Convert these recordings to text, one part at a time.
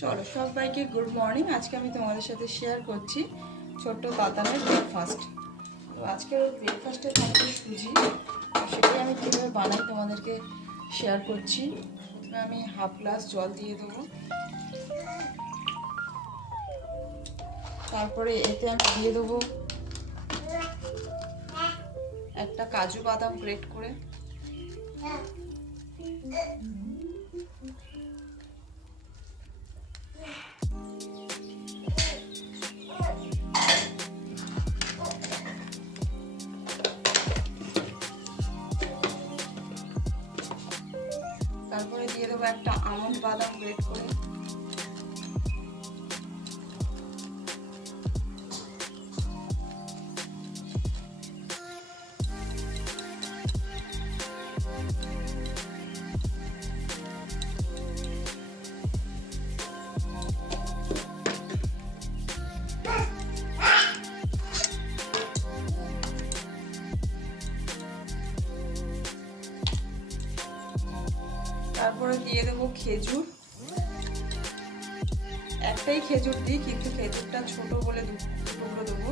চলো সবাইকে good morning. আজকে আমি তোমাদের সাথে শেয়ার করছি ছোট্ট বাদামের ব্রেকফাস্ট। তো আজকের ব্রেকফাস্টে থাকবে সুজি, সেটাই আমি কীভাবে বানাই তোমাদেরকে শেয়ার করছি। প্রথমে আমি হাফ গ্লাস জল দিয়ে দেবো, তারপরে এতে আমি দিয়ে দেবো একটা কাজু বাদাম গ্রেট করে, তারপরে দিয়ে দেবো একটা আমন্ড বাদাম গ্রেট করে, তারপরে দিয়ে দেবো খেজুর। একটাই খেজুর দিই, কিন্তু খেজুরটা ছোট বলে দু টুকরো দেবো।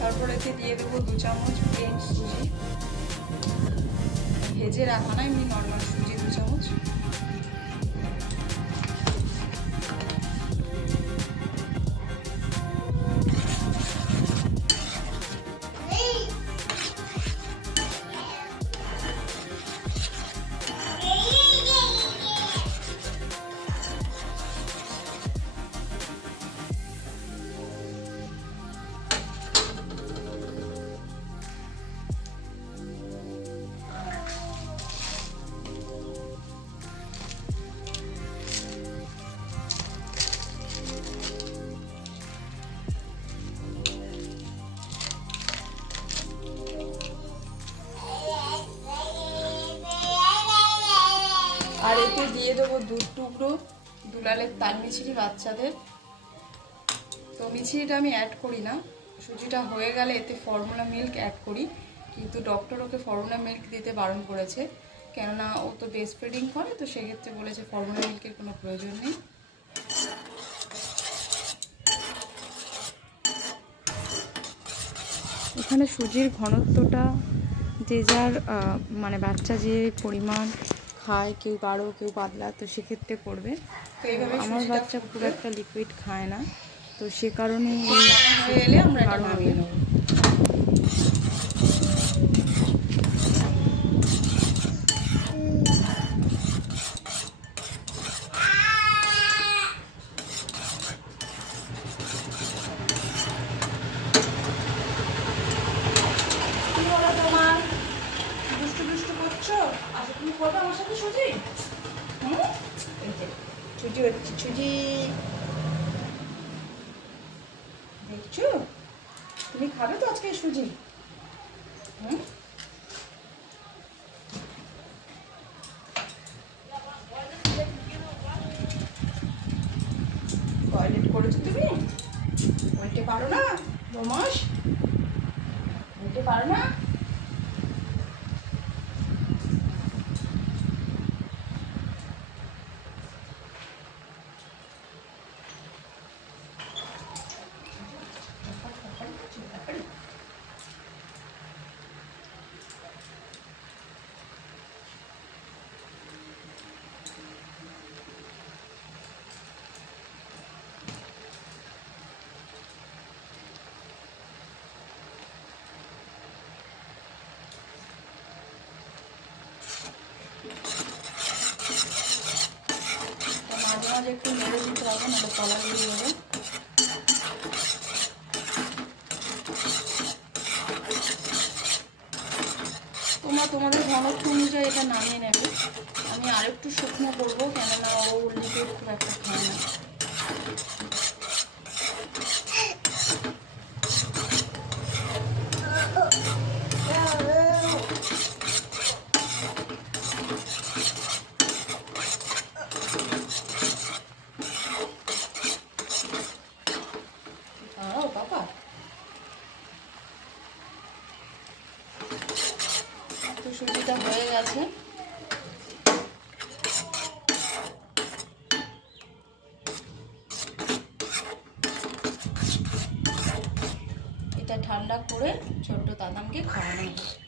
তারপর এতে দিয়ে দেবো 2 চামচ প্লেন সুজি, ভেজে রাখা না, এমনি নর্মাল সুজি 2 চামচ। আর এতে দিয়ে দেবো 2 টুকরো দুলালের তাল মিছরি বাচ্চাদের। তো মিছরিটা আমি অ্যাড করি না, সুজিটা হয়ে গেলে এতে ফর্মুলা মিল্ক অ্যাড করি, কিন্তু ডক্টর ওকে ফর্মুলা মিল্ক দিতে বারণ করেছে, কেননা ও তো ব্রেস্ট ফিডিং করে, তো সেক্ষেত্রে বলেছে ফর্মুলা মিল্কের কোনো প্রয়োজন নেই। এখানে সুজির ঘনত্বটা যে যার মানে বাচ্চা যে পরিমাণ খায়, কেউ গাঢ় কেউ পাতলা, তো সেক্ষেত্রে করবে। তো আমার বাচ্চা খুব একটা লিকুইড খায় না, তো সে কারণে হয়ে এলে আমরা গাঢ় নামিয়ে নেব। করবে আমার সাথে সুজি? ছুটি হচ্ছে, ছুটি দেখছো? তুমি খাবে তো আজকে সুজি? টয়লেট করেছো তুমি? বলতে পারো না রমাস? বলতে পারো না? মাঝে একটু নেড়ে দিতে হবে, নাহলে তলা লেগে যাবে। তোমরা তোমাদের ঘনত্ব অনুযায়ী এটা নামিয়ে নেবে। আমি আরেকটু শুকনো করবো, কেননা ও লিকুইড খুব একটা খায় না। বাবা তো সুজিটা হয়ে গেছে। এটা ঠান্ডা করে ছোট্ট দাদামকে খাওয়ানো হবে।